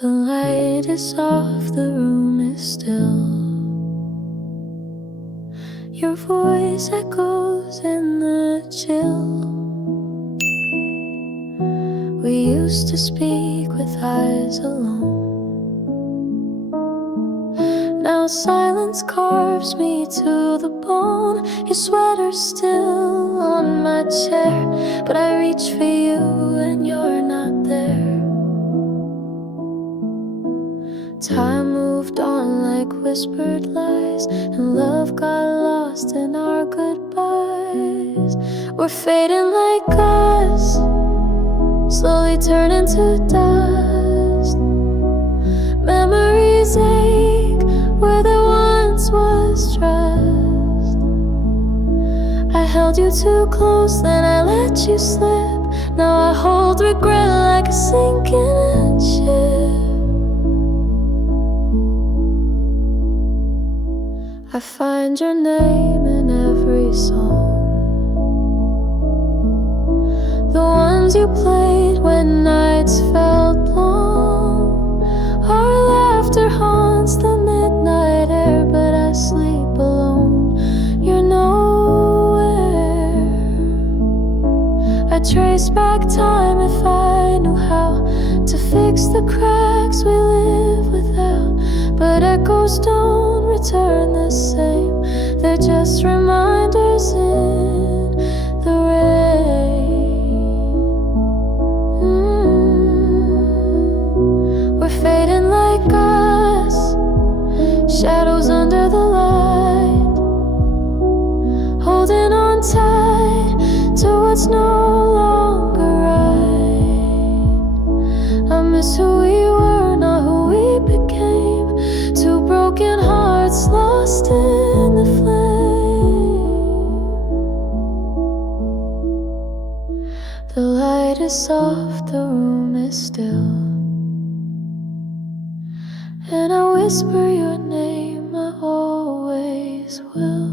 The light is off, the room is still. Your voice echoes in the chill. We used to speak with eyes alone. Now silence carves me to the bone. Your sweater's still on my chair, but I reach for you and you're not there. Time moved on like whispered lies, and love got lost in our goodbyes. We're fading like us, slowly turning to dust. Memories ache where there once was trust. I held you too close, then I let you slip. Now I hold regret like a sinking ship. I find your name in every song, the ones you played when nights felt long. Our laughter haunts the midnight air, but I sleep alone. You're nowhere. I trace back time if I knew how to fix the cracks we live without, but echoes don't return the same. They're just reminders in the rain. We're fading like us, shadows under the light, holding on tight to what's no longer right. I miss who we were, not who we became. Two broken hearts lost in the flame. The light is off, the room is still, and I whisper your name, I always will.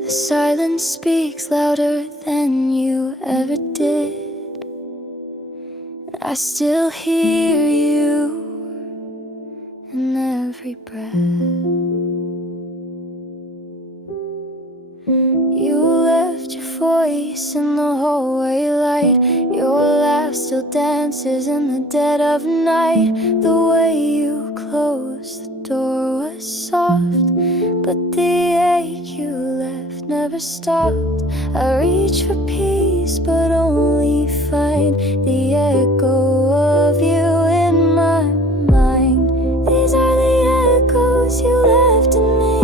The silence speaks louder than you ever did. I still hear you in every breath. You left your voice in the hallway light. Your laugh still dances in the dead of night. The way you closed the door was soft, but the ache you left never stopped. I reach for peace, but only find the echo of you in my mind. These are the echoes you left in me,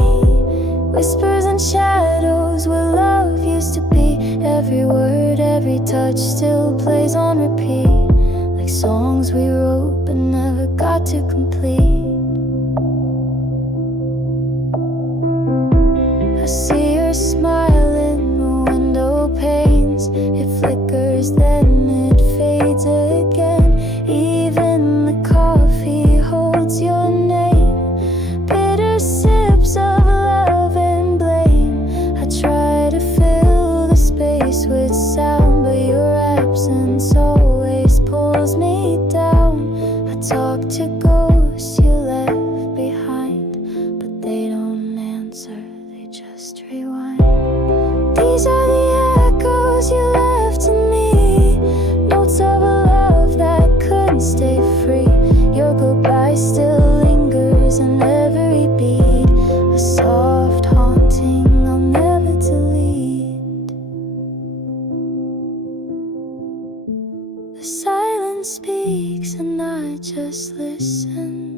whispers and shadows where love used to be. Every word, every touch still plays on repeat, like songs we wrote but never got to complete. I see your smile in the window panes. It flickers, then it fades again. Even the coffee holds your name. Bitter sips of love and blame. I try to fill the space with sound, but your absence always pulls me down. I talk to ghosts you left behind, but they don't answer, they just rewind. These are the echoes you left in me, notes of a love that couldn't stay free. Your goodbye still lingers in every beat, a soft haunting I'll never delete. The silence speaks and I just listen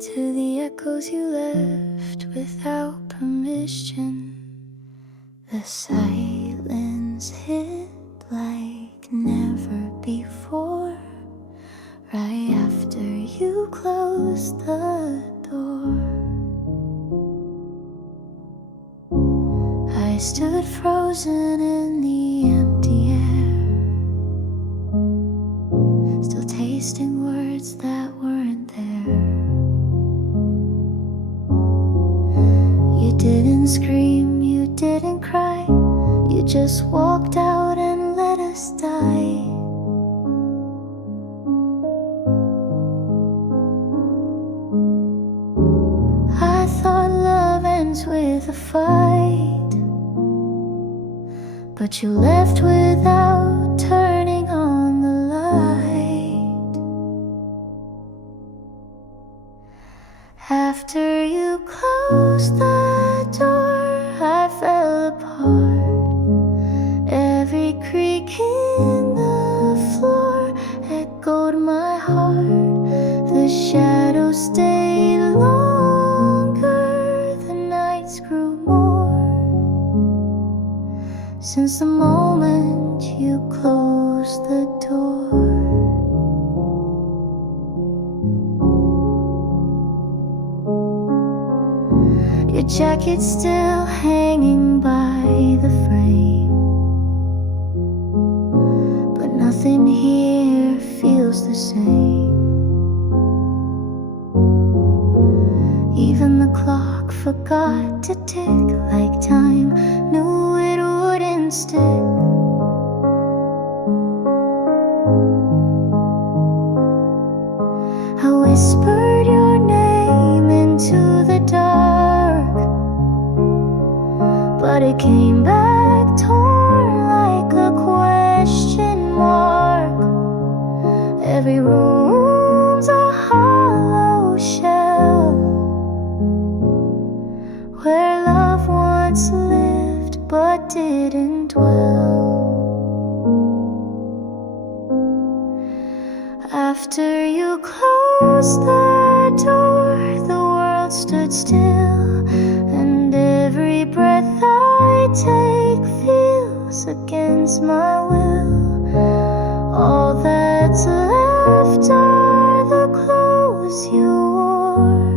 to the echoes you left without permission. The silence hit like never before, right after you closed the door. I stood frozen in the empty air, still tasting words that weren't there. You didn't scream, you didn't cry, you just walked out and let us die. I thought love ends with a fight, but you left without turning on the light. After you closed the door, I fell apart. Every creak in the floor echoed my heart. The shadows stayed longer, the nights grew more, since the moment you closed the door. Your jacket's still hanging by the frame, but nothing here feels the same. Even the clock forgot to tick, like time knew it wouldn't stick. I whispered your name into the dark, but it came back torn like a question mark. Every room's a hollow shell, where love once lived but didn't dwell. After you closed the door, the world stood still, and every breath I take feels against my will. All that's left are the clothes you wore,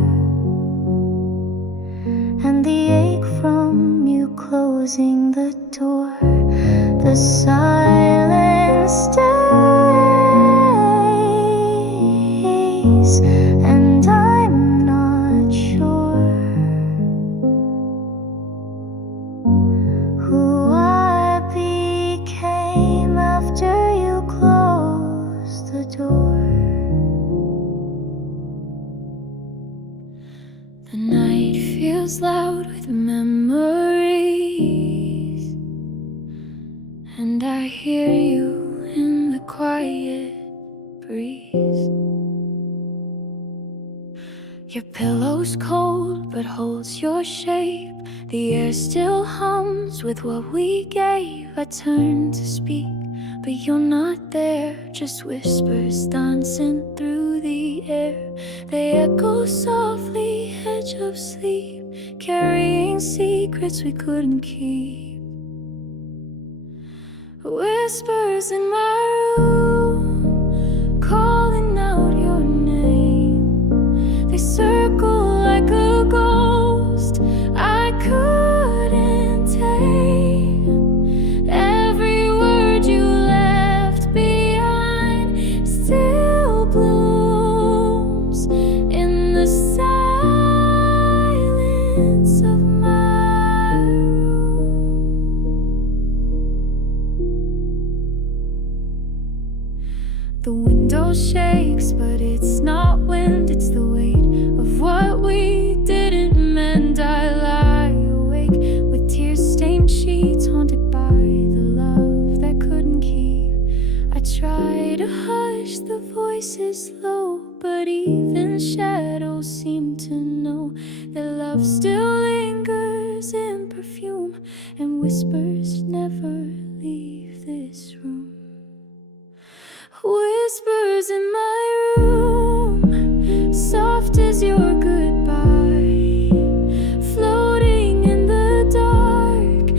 and the ache from you closing the door. The silence stays, and I'm not sure who I became after you closed the door. The night feels loud with memories, and I hear you in the quiet breeze. Your pillow's cold but holds your shape. The air still hums with what we gave. I turn to speak, but you're not there. Just whispers dancing through the air. They echo softly, edge of sleep, carrying secrets we couldn't keep. Whispers in my room, calling out your name. They circle like a ghost I couldn't tame. Every word you left behind still blooms in the silence of my room. The window shakes, but it's not wind, it's the weight of what we didn't mend. I lie awake with tear-stained sheets, haunted by the love that couldn't keep. I try to hush the voices low, but even shadows seem to know that love still lingers in perfume, and whispers never leave this room. Whispers in my room, soft as your goodbye, floating in the dark,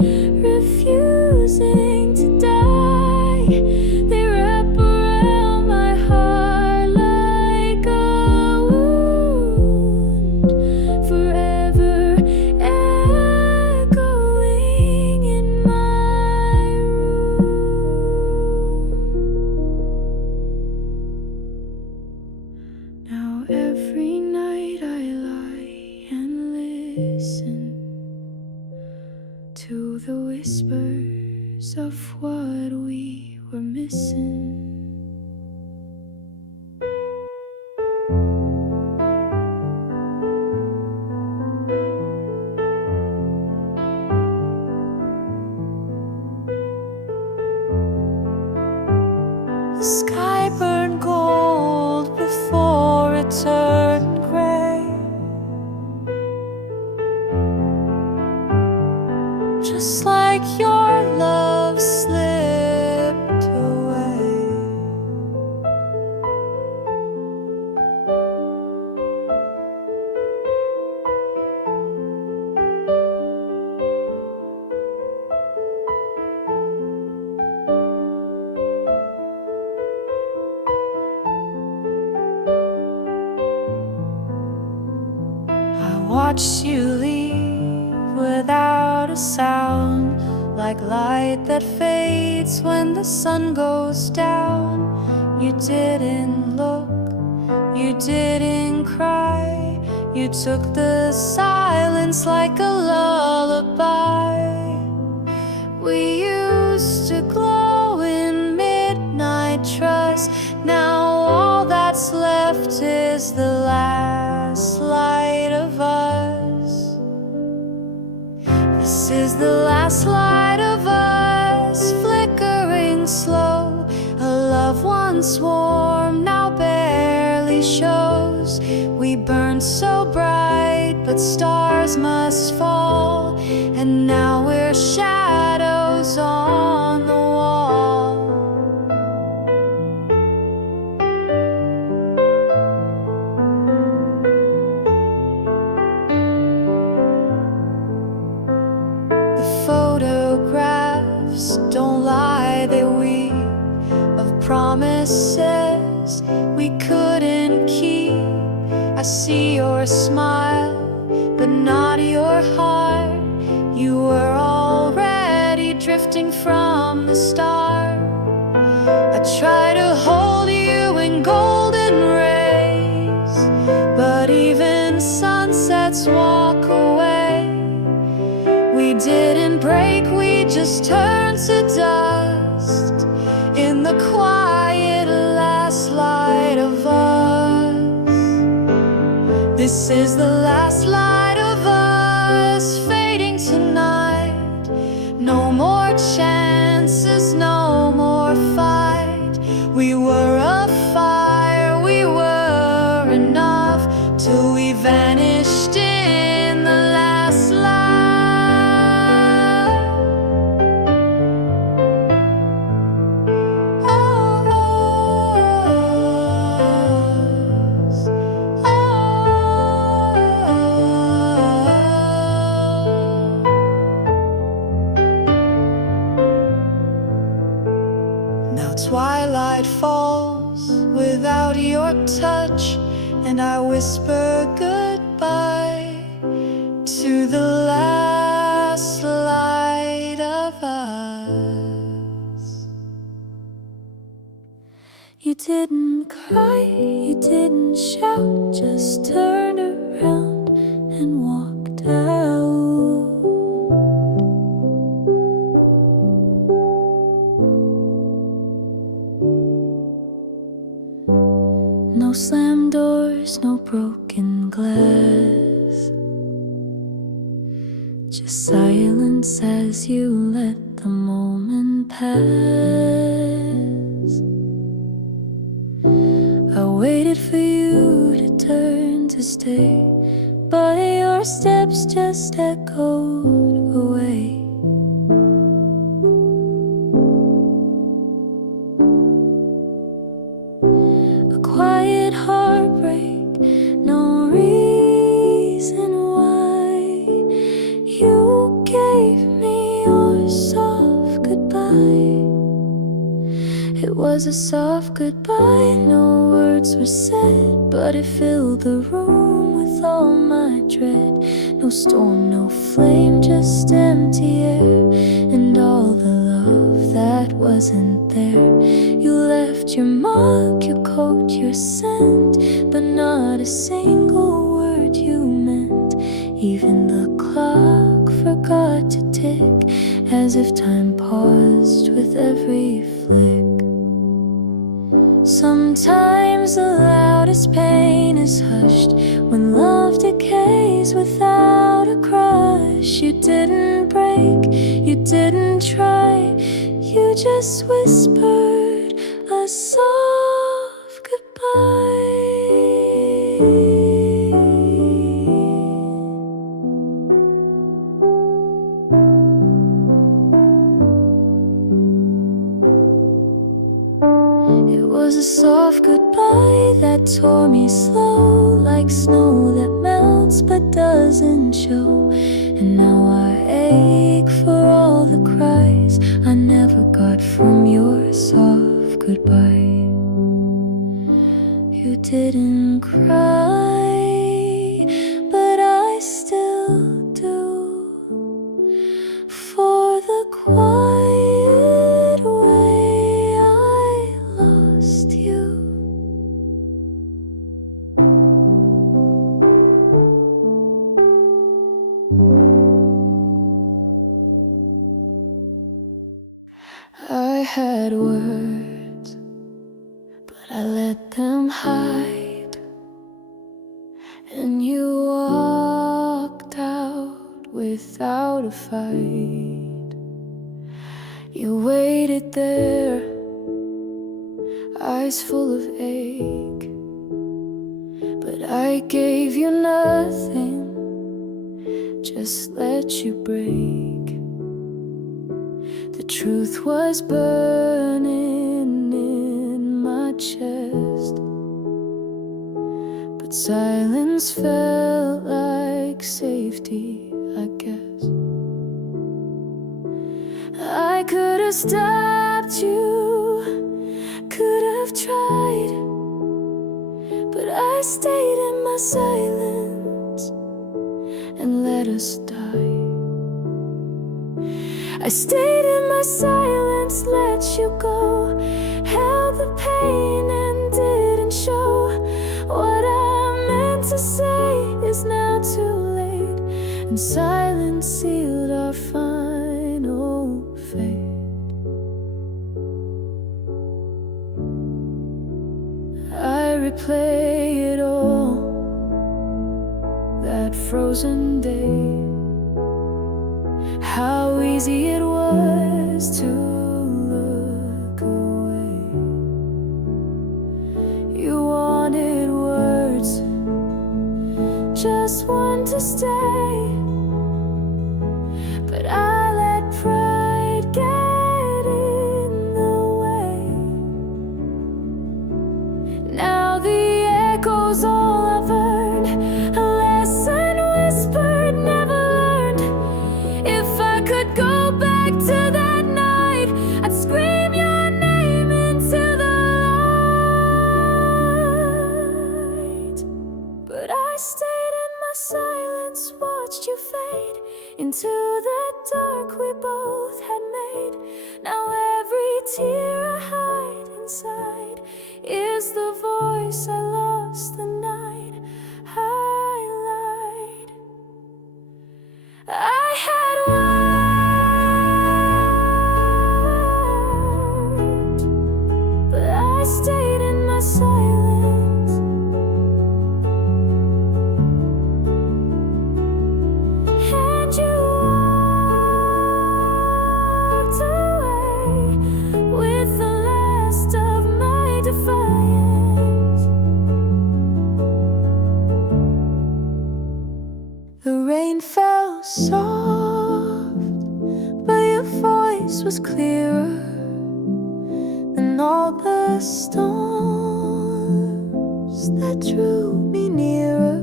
to the whispers of what we were missing. The sky burned gold before it turned gray, just like your love slipped away. Watched you leave without a sound, like light that fades when the sun goes down. You didn't look, you didn't cry, you took the silence like a lullaby. We used to glow in midnight trust, now all that's left is the last light of us. This is the last light of us, flickering slow. A love once warm now barely shows. We burned so bright, but stars must fall, and now we're shadows on the wall. Photographs don't lie, they weep of promises we couldn't keep. I see your smile, but not your heart. You were already drifting from the start. I try to hold you in golden rays, but even sunsets walk away. We didn't break, we just turned to dust in the quiet last light of us. This is the last light of us, fading tonight. No more chances, no more fight. We were a fire, we were enough, till we vanished in the last light. Twilight falls without your touch, and I whisper goodbye to the last light of us. You didn't cry, you didn't shout, just turned around and walked out. No slammed doors, no broken glass, just silence as you let the moment pass. I waited for you to turn to stay, but your steps just echoed away. Quiet heartbreak, no reason why. You gave me your soft goodbye. It was a soft goodbye, no words were said, but it filled the room with all my dread. No storm, no flame, just empty air, and all the love that wasn't there. You left your mark, your coat, your scent, but not a single word you meant. Even the clock forgot to tick as if time paused with every flick. Sometimes the loudest pain is hushed when love decays without a crush. You didn't break, you didn't try, you just whispered a soft goodbye. It was a soft goodbye that tore me slow, like snow that melts but doesn't show. And now I ache for all the cries I never got from your soft goodbye. You didn't cry, but I still do, for the quiet way I lost you. I had words, but I let them hide, and you walked out without a fight. You waited there, eyes full of ache, but I gave you nothing, just let you break. The truth was burning in my chest, but silence felt like safety, I guess. I could have stopped you, could have tried, but I stayed in my silence and let us die. I stayed in my silence, let you go, held the pain and didn't show. What I meant to say is now too late, and silence sealed our final fate. I replay it all, that frozen day, how easy it was to look away. You wanted words, just one to stay, but I let pride get in the way. Now the echoes all I've earned, a lesson whispered, never learned. If I could go back to that night, I'd scream your name into the light. But I stayed in my silence, watched you fade into the dark we both had made. Now every tear I hide inside is the voice I lost the night I lied. I had words, but I stayed in my silence, and you walked away with the last of my defiance. The rain fell soft, but your voice was clearer than all the storms that drew me nearer.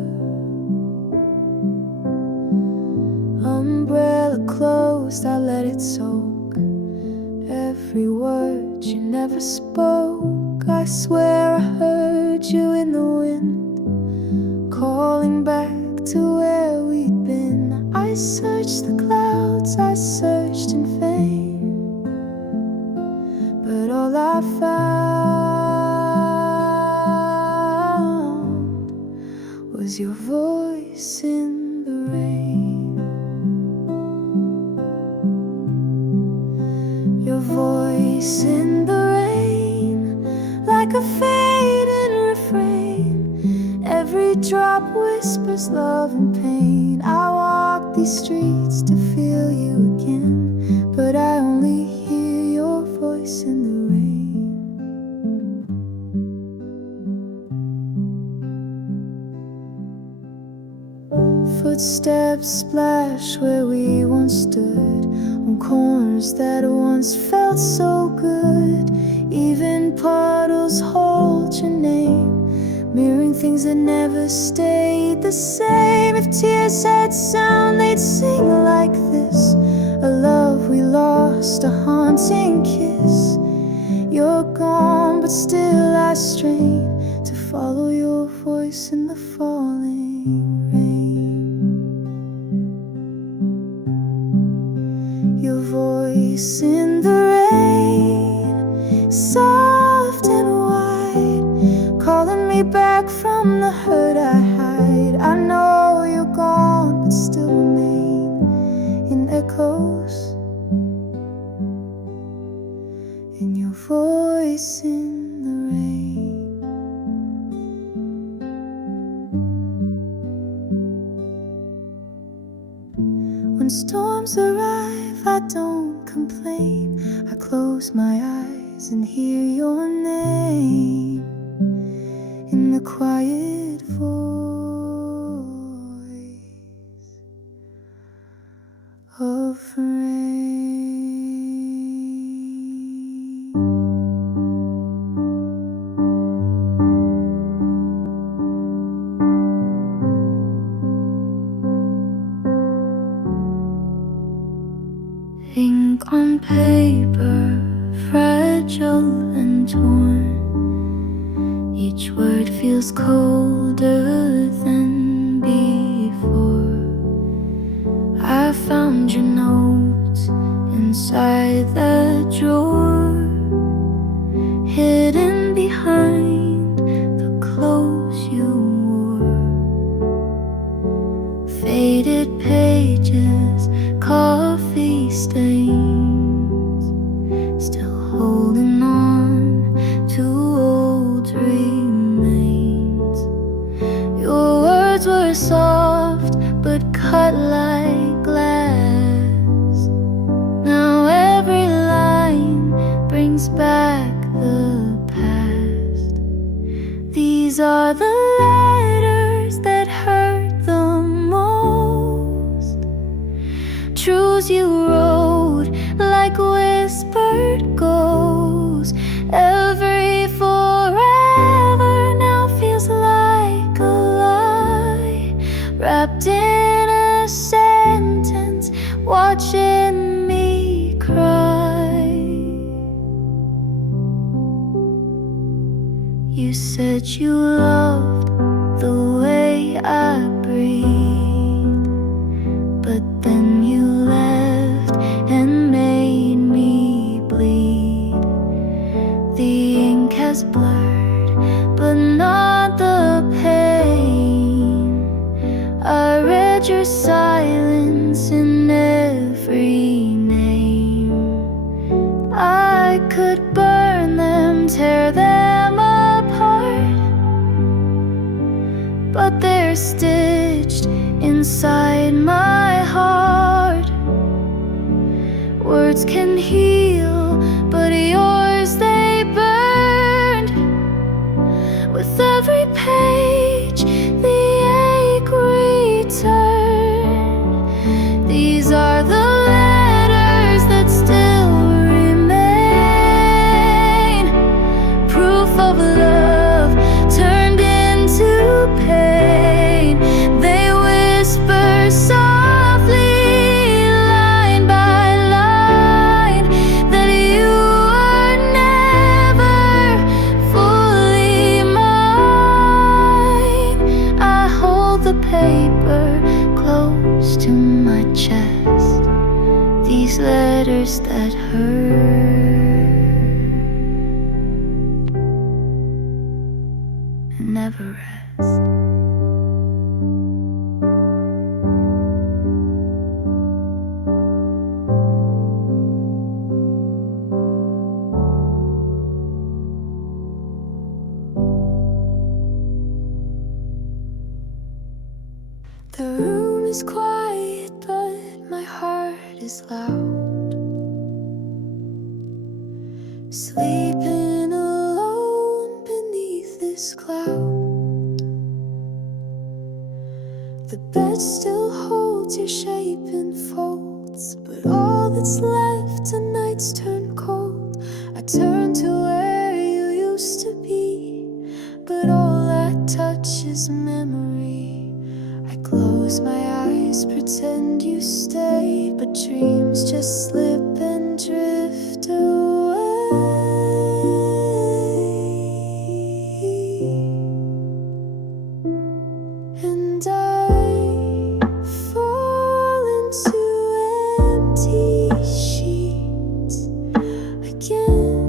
Umbrella closed, I let it soak every word you never spoke. I swear I heard you in the wind, calling back to where we'd been. I searched the clouds, I searched in vain, but all I found was your voice in the rain. voice in the rain, like a fading refrain. Every drop whispers love and pain. I walk these streets to feel you again, but I only hear your voice in the rain. Footsteps splash where we once stood, on corners that once felt so good. Even puddles hold your name, mirroring things that never stayed the same. If tears had sound, they'd sing like this: a love we lost, a haunting kiss. You're gone, but still I strain to follow your voice in the falling rain. Your voice in the rain, soft and wide, calling me back from the hurt I hide. I know you're gone, but still remain in echoes, in your voice in the rain. When storms arrive, I don't complain. I close my eyes and hear your name in the quiet voice of rain. Ink on paper, fragile and torn. Each word feels colder than before. I found your notes inside that drawer, hidden behind the clothes you wore. Faded pages, coffee stains, still holding on to old remains. Your words were soft but cut like glass. Now every line brings back the past. These are the letters that hurt the most, truths you wrote like whispered ghosts. Every forever now feels like a lie, wrapped in a sentence, watching me cry. You said you loved the way I breathe, but then you left and made me bleed. The ink has blurred, but not the pain. I read your silence in every name. I could burn them, tear them apart, but they're stitched inside my heart. Words can heal, but yours they burned. With every page, the ache returned. These are the letters that still remain, proof of love turned into pain. They whisper softly, line by line, that you were never fully mine. I hold the paper close to my chest, these letters that hurt and never rest. sleeping alone beneath this cloud. The bed still holds your shape in folds, but all that's left tonight's turned cold. I turn to where you used to be, but all I touch is memory. I close my eyes, pretend you stay, but dreams just slip and drift away. And I fall into empty sheets again,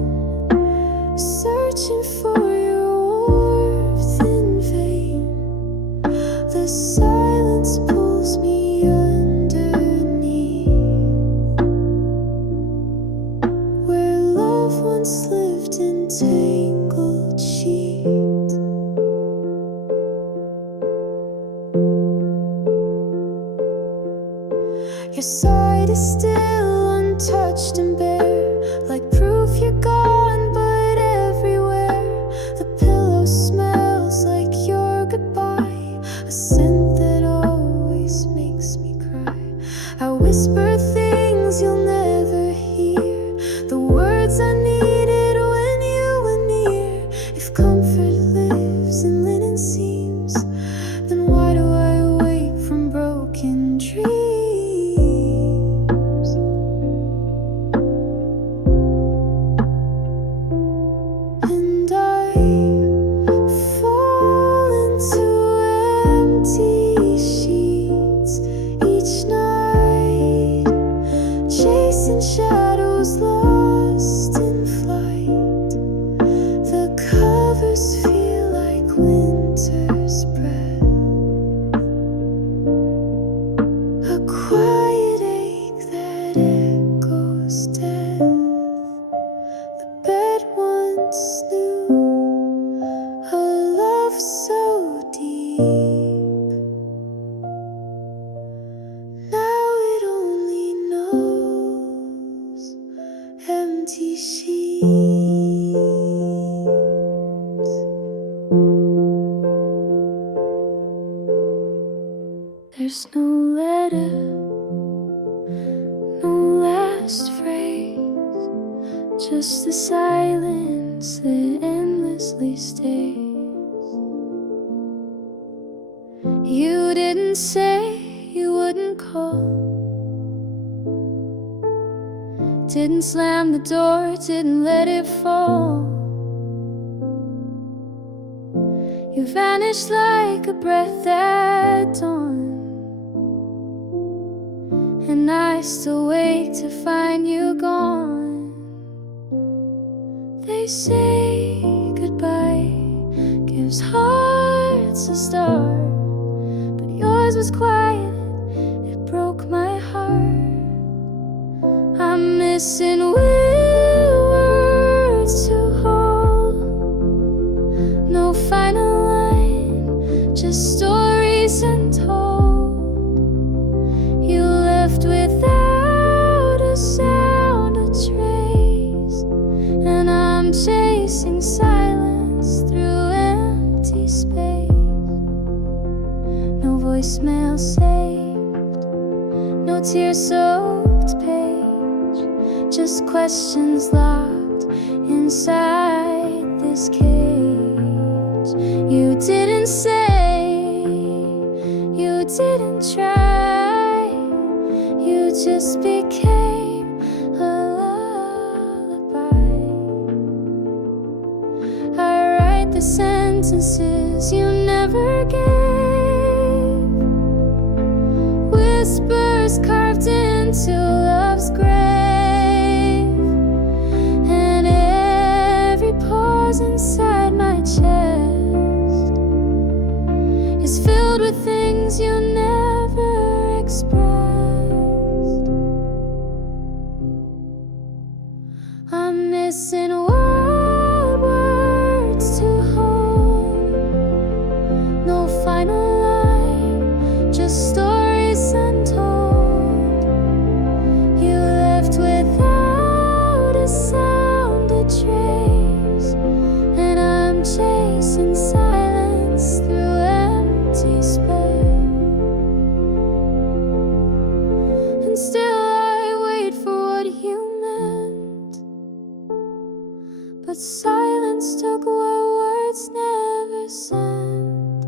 searching for your warmth in vain. The silence pulls me underneath, where love once lived in tangled sheets. Your side is still untouched and bare, like proof you're gone, but everywhere. The pillow smells like your goodbye, a scent that always makes me cry. I whisper things you'll never hear, the words I needed when you were near. If comfort lives in linen seams, then why do I wake from broken dreams? And I fall into empty sheets each night, chasing shadows lost in flight. The covers feel like winter's breath, a quiet ache that echoes death. The bed once knew a love so deep, now it only knows empty sheets. There's no letter, no last phrase, just the silence that endlessly stays. You didn't say you wouldn't call, didn't slam the door, didn't let it fall. You vanished like a breath at dawn, and I still wake to find you gone. They say goodbye gives hearts a start, but yours was quiet, it broke my heart. I'm missing words to hold, no final line, just stories untold. You left without a sound, a trace, and I'm chasing silence through empty space. No voicemail saved, no tear-soaked page, just questions locked inside this cage. You didn't say, you didn't try, you just became a lullaby. I write the sentences you never gave, whispers carved into love's grave, and every pause inside my chest is filled with things you never expressed. I'm missing wild words to hold, no final line, just stories untold. You left without a sound, a but silence took where words never sent.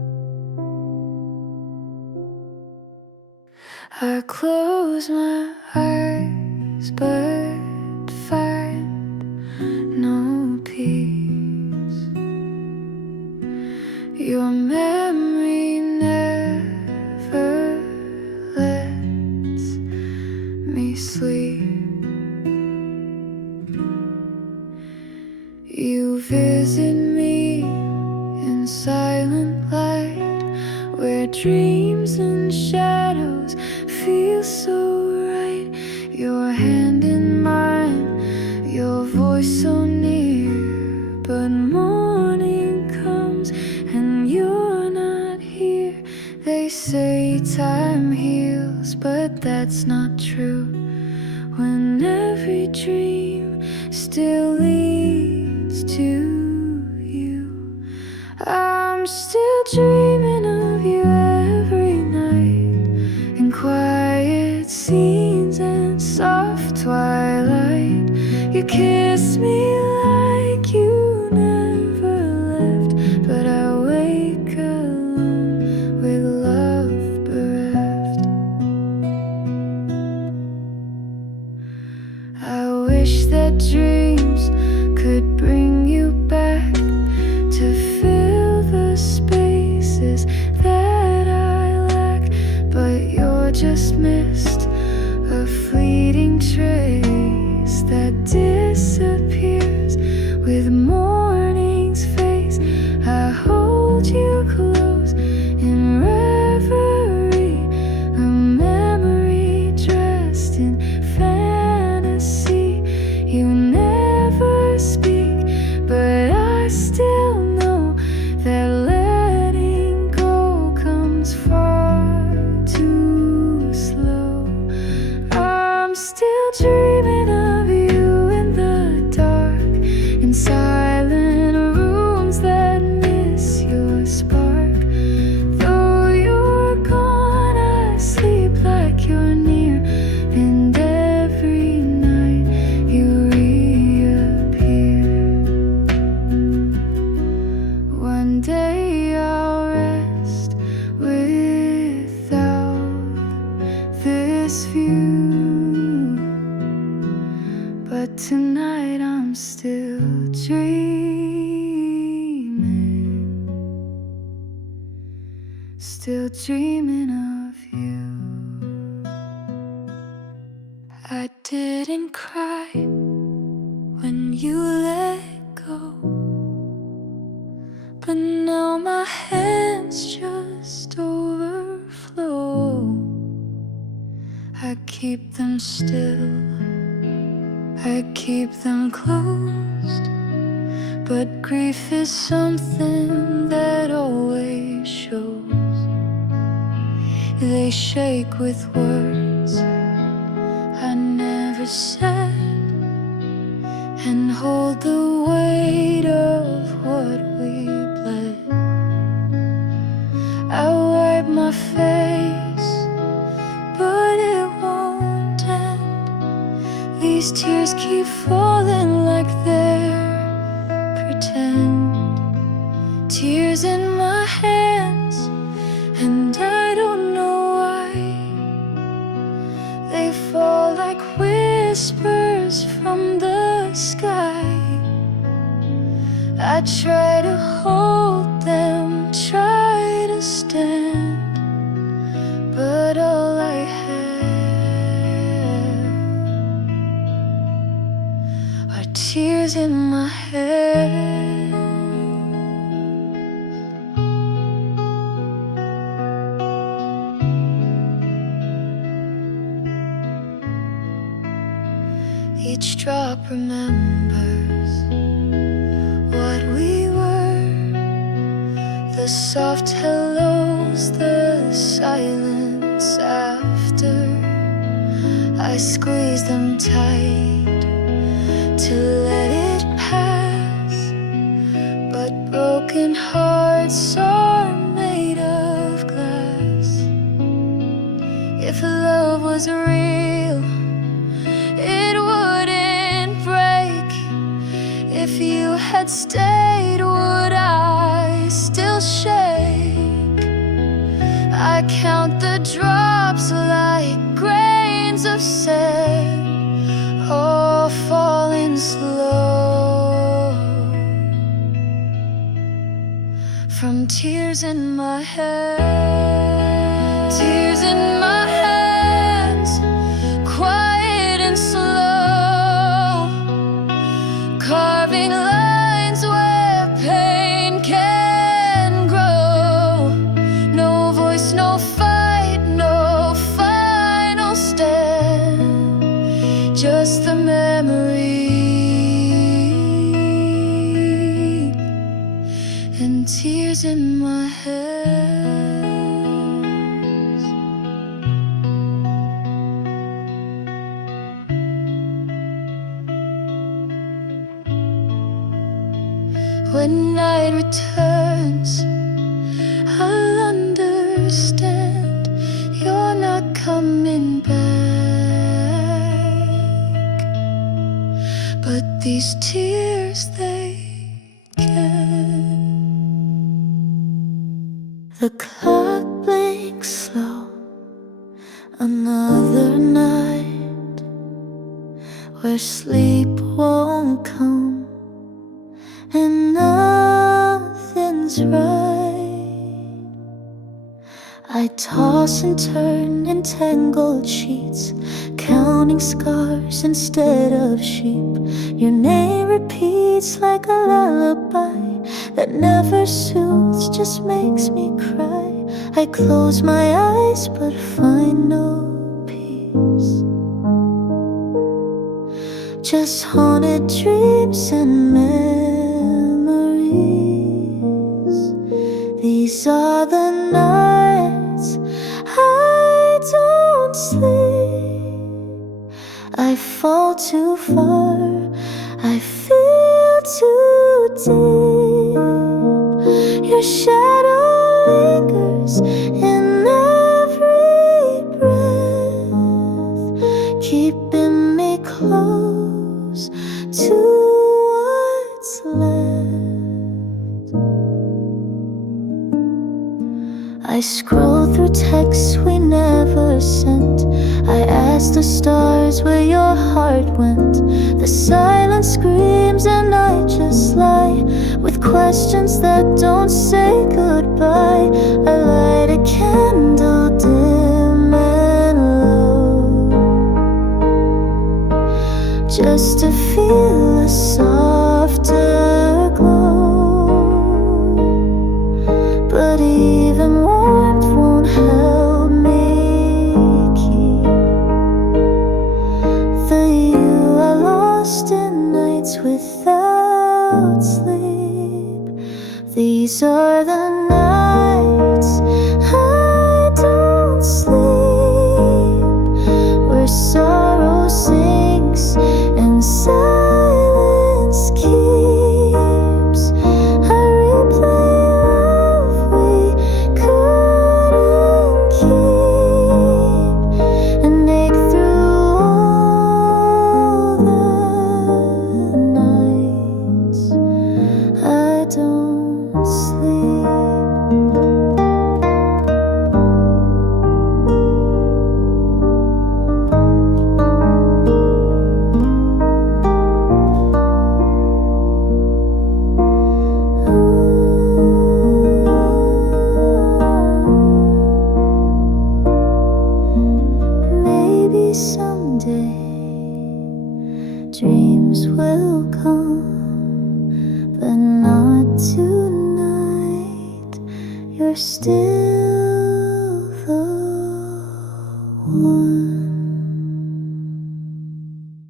I close my eyes but find no peace. Your memory never lets me sleep. You visit me in silent light, where dreams and shadows feel so right. Your hand in mine, your voice so near, but morning comes and you're not here. They say time heals, but that's not true, when every dream still leads to you. I'm still dreaming of you every night, in quiet scenes and soft twilight. You kiss me like you never left, but I wake alone with love bereft. I wish that dreams could bring you back, to fill the spaces that I lack, but you're just mist, a fleeting trace that disappears with morning's face. I hold you close in reverie, a memory dressed in fantasy. You never speak, but I still know that letting go comes far too slow. I'm still dreaming of you in the dark, in silent rooms that miss your spark. Though you're gone, I sleep like you're near, and every night you reappear. One day I'll rest without this view, but tonight I'm still dreaming, still dreaming of you. I didn't cry when you let go, but now my hands just overflow. I keep them still, I keep them closed, but grief is something that always shows. They shake with words I never said, and hold the weight of what we bled. I wipe my face, but it won't end. These tears keep falling like they're pretend. Tears in my hands, and I don't know why. They fall like whispers from the sky. I try to hold them, try to stand, but all I have are tears in my head. Each drop remembers what we were, the soft hellos, the silence after. I squeeze them tight to let it pass, but broken hearts are made of glass. If love was real, it wouldn't break. If you stayed, would I still shake? I count the drops like grains of sand, all falling slow from tears in my head. Tears in my hands, quiet and slow, carving lines where pain can grow. No voice, no fight, no final stand, just the memory and tears in my hands. When night returns, I'll understand you're not coming back, but these tears, they can. The clock blinks slow, another night where sleep won't come and nothing's right. I toss and turn in tangled sheets, counting scars instead of sheep. Your name repeats like a lullaby that never soothes, just makes me cry. I close my eyes but find no peace, just haunted dreams and memories. These are the nights I don't sleep. I fall too far, I feel too deep. Your shadow lingers in every breath, keeping me close to what's left. I scroll through texts we never sent. I ask the stars where your heart went. The silence screams and I just lie with questions that don't say goodbye. I light a candle dim and low, just to feel a softer glow. But even warmth won't help me keep the you I lost in nights without sleep. These are the nights I don't sleep, where sorrow sinks and silence keeps. I replay love we couldn't keep, and ache through all the nights I don't sleep. Maybe someday dreams will come, but not tonight. You're still the one.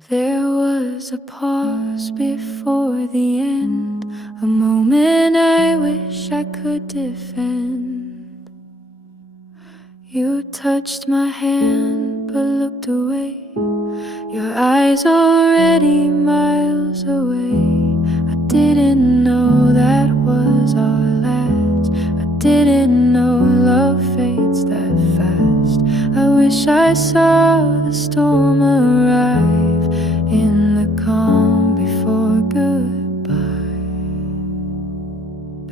There was a pause before the end, a moment I wish I could defend. You touched my hand but looked away, your eyes already miles away. I didn't know that was our last. I didn't know love fades that fast. I wish I saw the storm arrive in the calm before goodbye.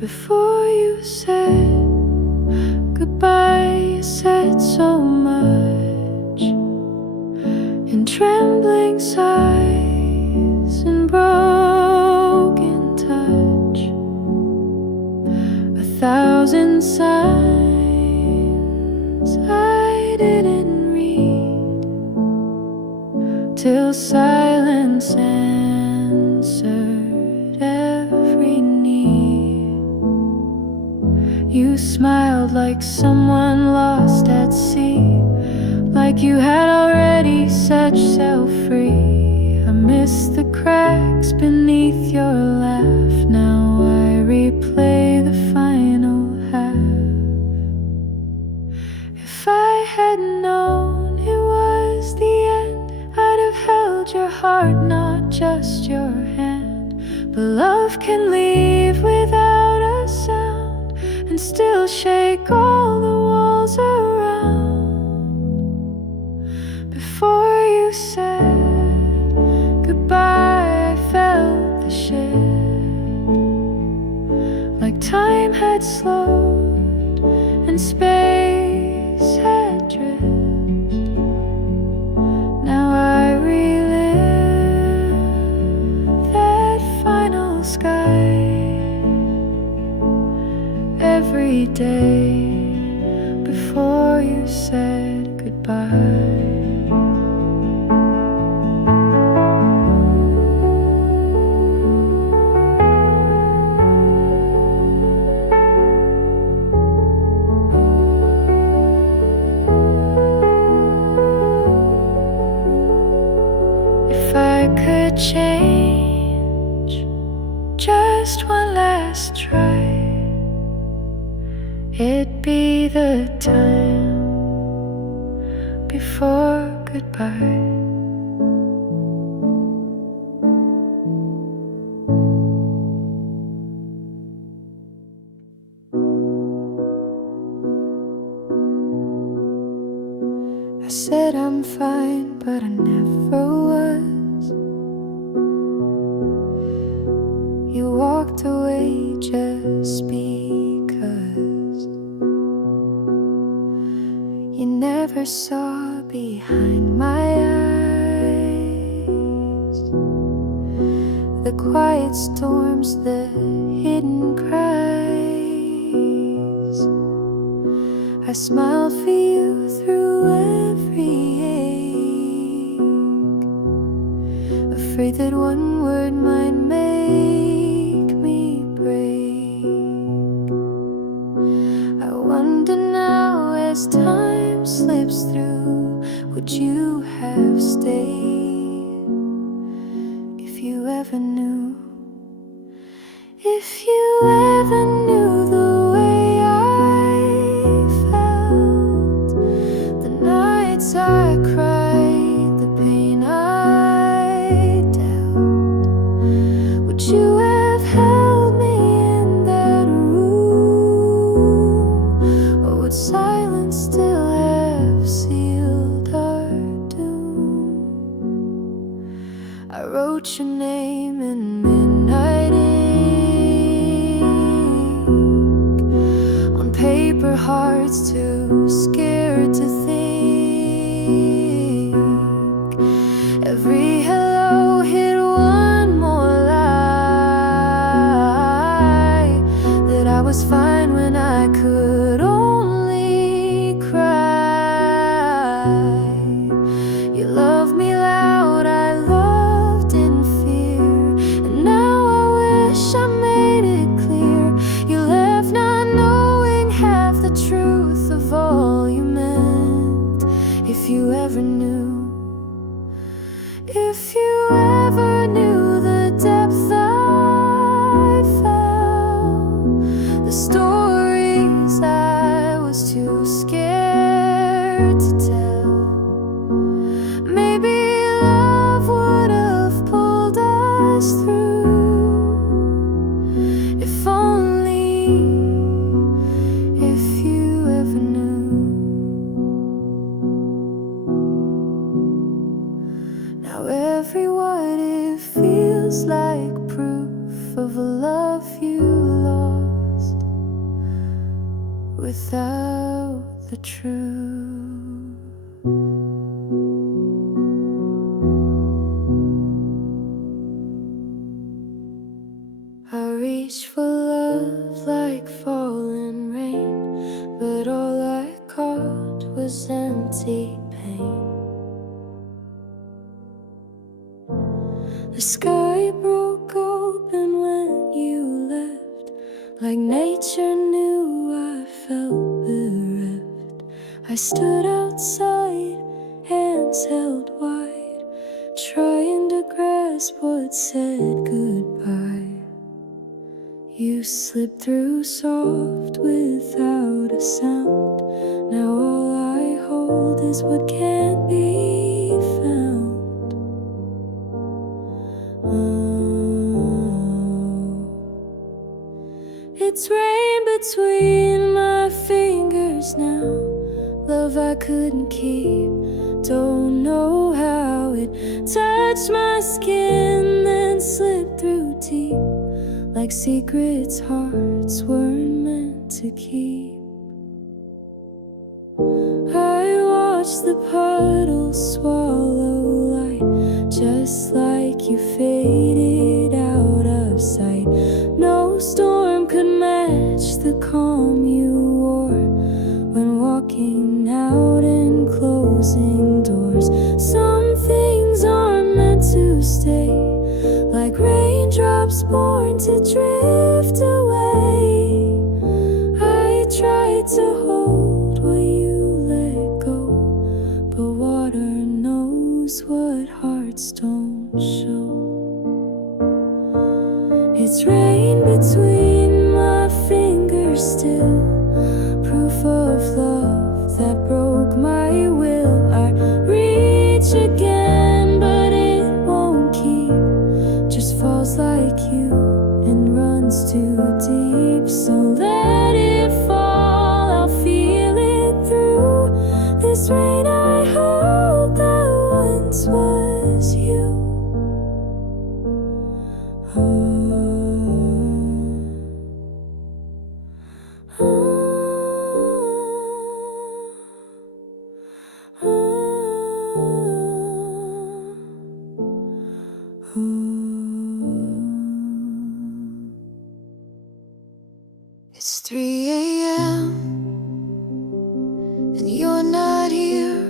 Before you said goodbye, you said so much in trembling sighs and broken touch. 1,000 signs I didn't read till silence answered every need. You smiled like someone lost at sea, like you had already set yourself free. I miss the cracks beneath your laugh. Now I replay the final half. If I had known it was the end, I'd have held your heart, not just your hand. But love can leave without a sound and still shake all the walls around. Before you said goodbye, I felt the shift, like time had slowed and space had drifted. Now I relive that final sky every day before you said goodbye. If I could change just one last try, it'd be the time before goodbye. I said I'm fine, but I never was. You walked away just because you never saw behind my eyes the quiet storms, the hidden cries. I smiled for you through every ache, afraid that one word might make me break. I wonder now, as time slips through, would you have stayed if you ever knew? If you ever knew the way I felt, the nights I cried, the pain I dealt, would you have held me in that room, or would silence still have sealed our doom? I wrote your name in midnight on paper hearts too scared to think. Every hello hid one more lie, that I was fine when I could only cry. You loved me loud, I loved in fear, and now I wish I made it clear. You left not knowing half the truth of all you meant. If you ever knew, if you ever knew the depth I felt, the story without the truth. I reached for love like falling rain, but all I caught was empty pain. The sky broke open when you left, like nature knew I felt bereft. I stood outside, hands held wide, trying to grasp what said goodbye. You slipped through soft without a sound. Now all I hold is what can't be found. It's rain between my fingers now, love I couldn't keep. Don't know how it touched my skin, then slipped through deep, like secrets hearts weren't meant to keep. I watched the puddles swallow light, just like you faded out of sight. No storm could match the calm you wore when walking out and closing doors. Some things aren't meant to stay, like raindrops born to drift away. I tried to hold what you let go, but water knows what hearts don't show. It's rain between my fingers still, proof of love that broke my will. I reach again, but it won't keep, just falls like you and runs too deep. So let it fall, I'll feel it through this rain. I hope that once was you. It's 3 a.m. and you're not here,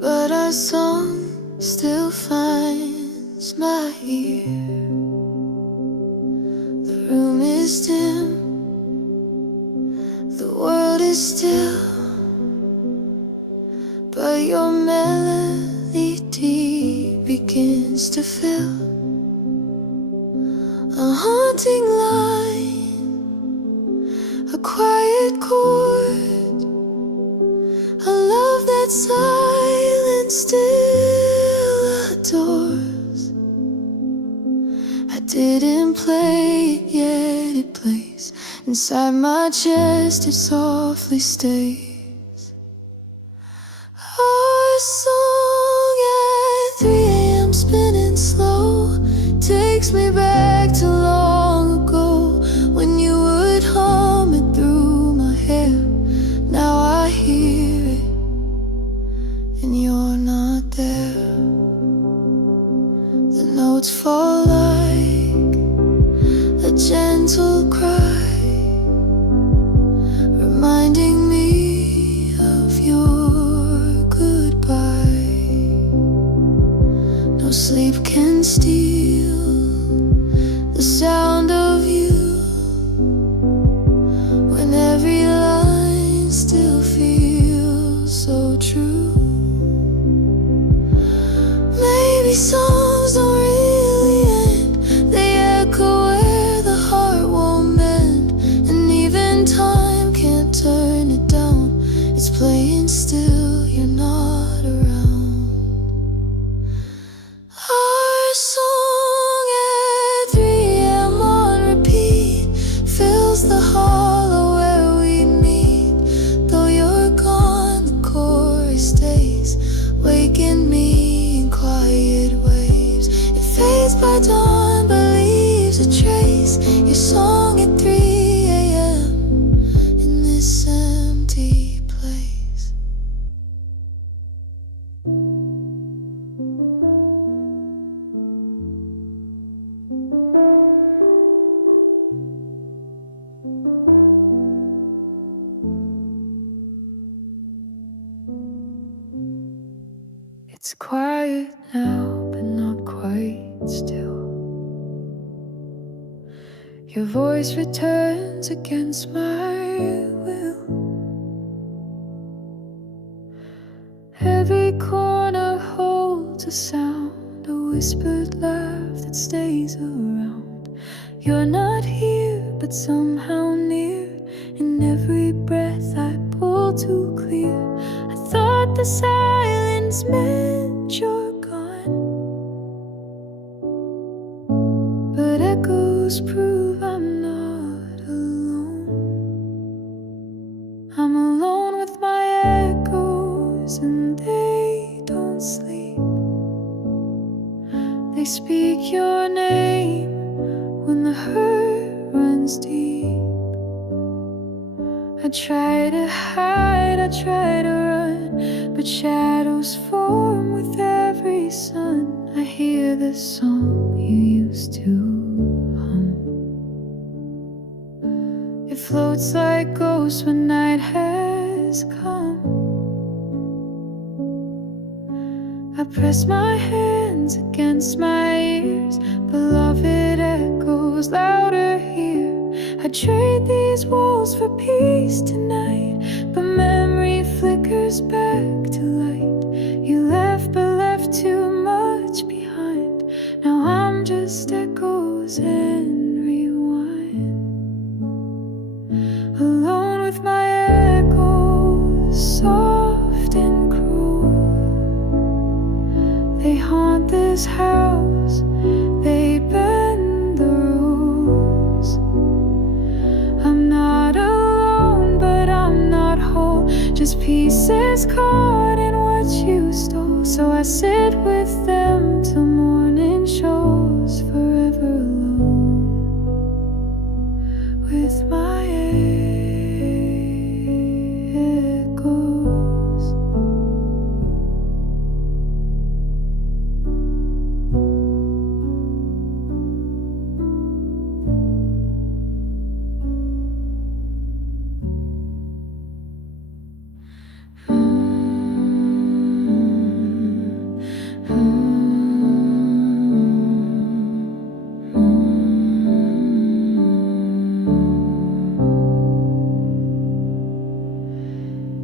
but our song still finds my ear. The room is dim, the world is still, but your melody begins to fill a haunting line, a quiet chord, a love that silence still adores. I didn't play it yet, it plays inside my chest, it softly stays. Our song at 3 a.m. spinning slow takes me back to long ago, when you would hum it through my hair. Now I hear it, and you're not there. The notes fall like a gentle cry, reminding me of your goodbye. No sleep can steal the sound of you, when every line still feels so true. Maybe songs don't really end, they echo where the heart won't mend, and even time can't turn it down. It's playing still, you're not around. Our song at 3 a.m. on repeat fills the hollow where we meet. Though you're gone, the chorus stays, waking me in quiet waves. It fades by dawn, but leaves a trace. Your song at 3 a.m. It's quiet now, but not quite still. Your voice returns against my will. Every corner holds a sound, a whispered laugh that stays around. You're not here, but somehow near. In every breath I pull too clear. I thought the silence meant you're gone, but echoes prove I'm not alone. I'm alone with my echoes, and they don't sleep. They speak your name when the hurt runs deep. I try to hide, I try to run, but shadows form with every sun. I hear the song you used to hum. It floats like ghosts when night has come. I press my hands against my ears, beloved echoes louder here. I trade these walls for peace tonight, but memory flickers back to light. You left but left too much behind. Now I'm just echoes and rewind. Alone with my echoes, soft and cruel. They haunt this house, they bend the rules. I'm not alone, but I'm not whole, just pieces caught in what you stole. So I sit with them till morning shows, forever alone with my echoes.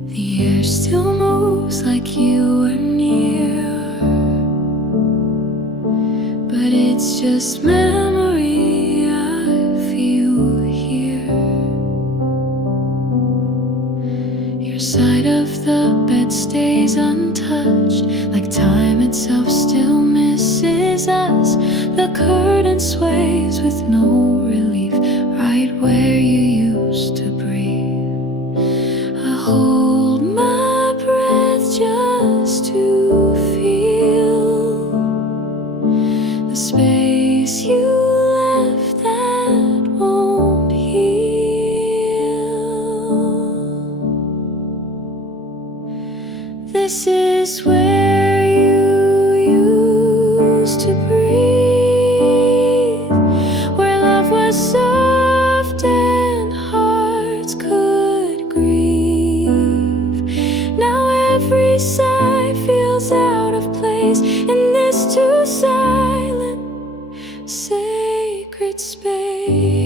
The air still moves like you were near, but it's just memory. I feel here. Your side of the bed stays untouched, like time itself still misses us. The curtain sways with no relief, right where you used to breathe. I hold my breath just to feel the space you left that won't heal. This is where you used to breathe, where love was soft and hearts could grieve. Now every sigh feels out of place in this too silent, sacred space.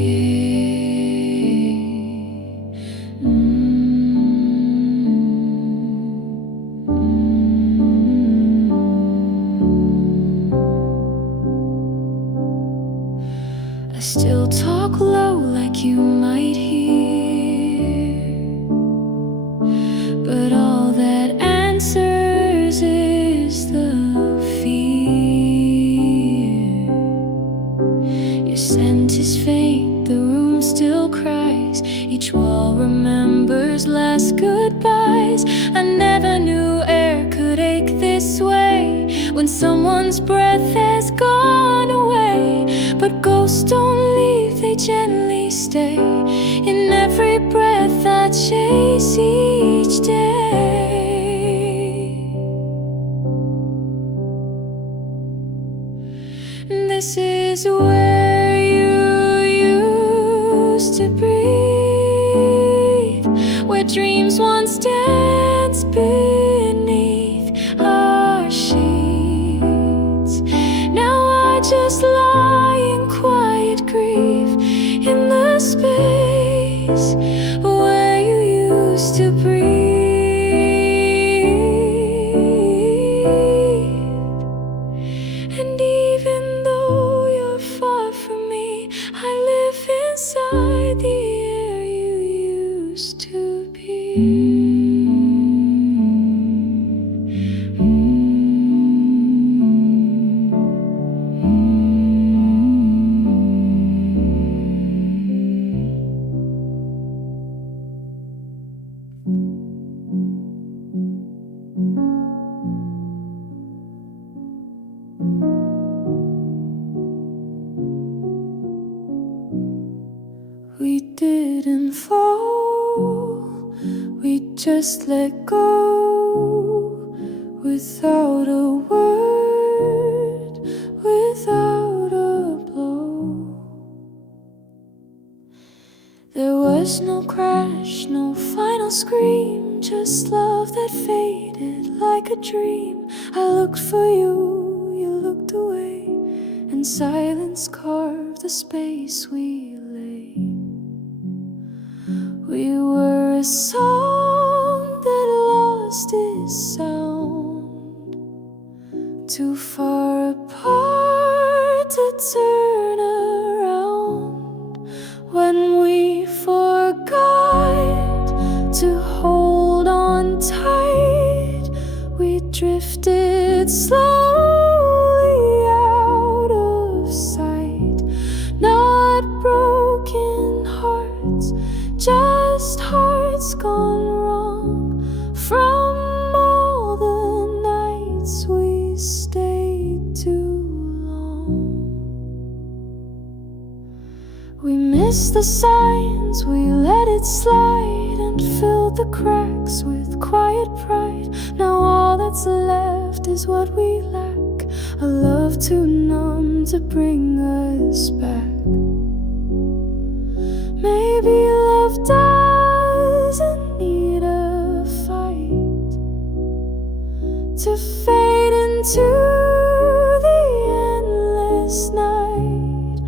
I still talk low like you might hear, but all that answers is the fear. Your scent is faint, the room still cries, each wall remembers last goodbyes. I never knew air could ache this way when someone's breath has gone away. But ghosts don't leave, they gently stay in every breath I chase each day. This is where you used to breathe, dreams once danced beneath our sheets. didn't fall, we just let go without a word, without a blow. There was no crash, no final scream, just love that faded like a dream. I looked for you, you looked away, and silence carved the space we lay. We were a song that lost its sound, too far apart to turn around. When we forgot to hold on tight, we drifted slowly out of sight. Not broken hearts, just hearts gone wrong from all the nights we stayed too long. We missed the signs, we let it slide, and filled the cracks with quiet pride. Now all that's left is what we lack, a love too numb to bring us back. Maybe love doesn't need a fight to fade into the endless night.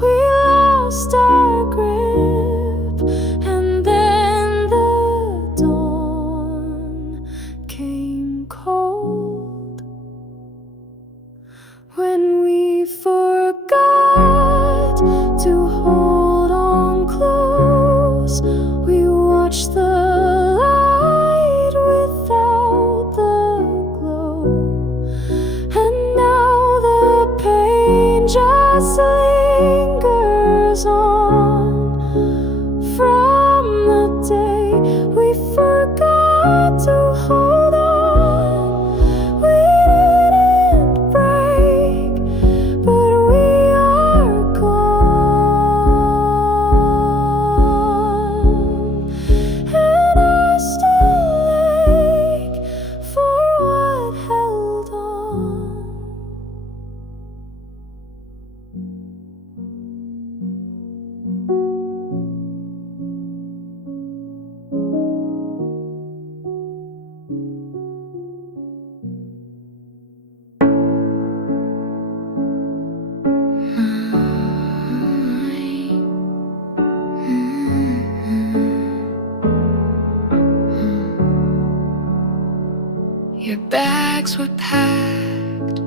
We lost our grip, and then the dawn came cold. When we forgot to hold on close, we watched the light without the glow. And now the pain just lingers on from the day we forgot to hold on. We didn't break, but we are gone. And I still ache for what held on. Your bags were packed,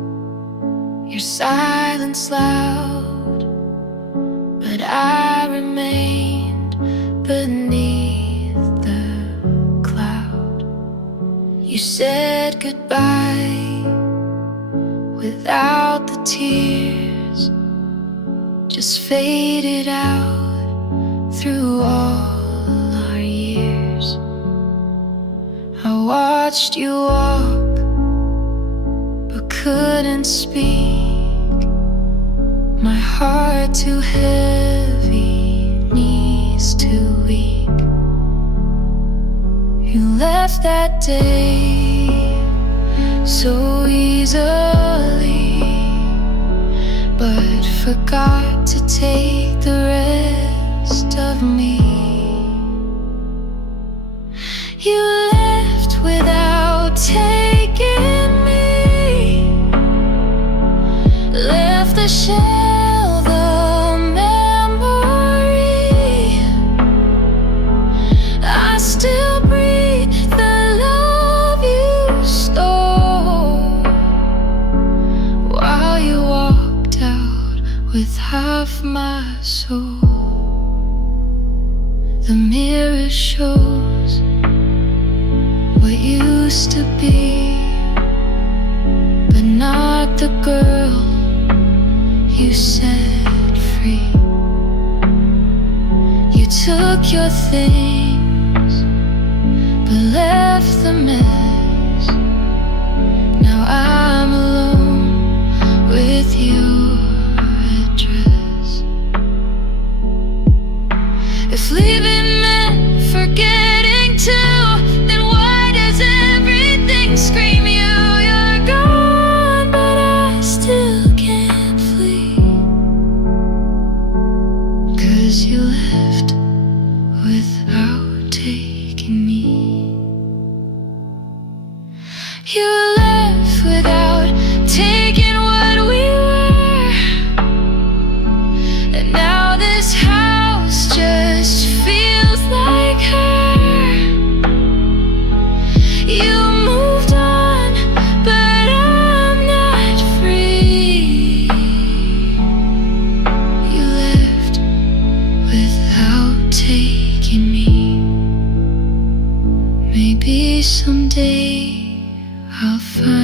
your silence loud, but I remained beneath the cloud. You said goodbye without the tears, just faded out through all our years. I watched you walk, but couldn't speak. My heart too heavy, knees too weak. You left that day so easily, but forgot to take the rest of me. You left without taking me, left the shell, the memory. I still breathe the love you stole, while you walked out with half my soul. The mirror shows what used to be, but not the girl you set free. You took your things, but left the mess. Now I'm alone with your address. If Someday I'll find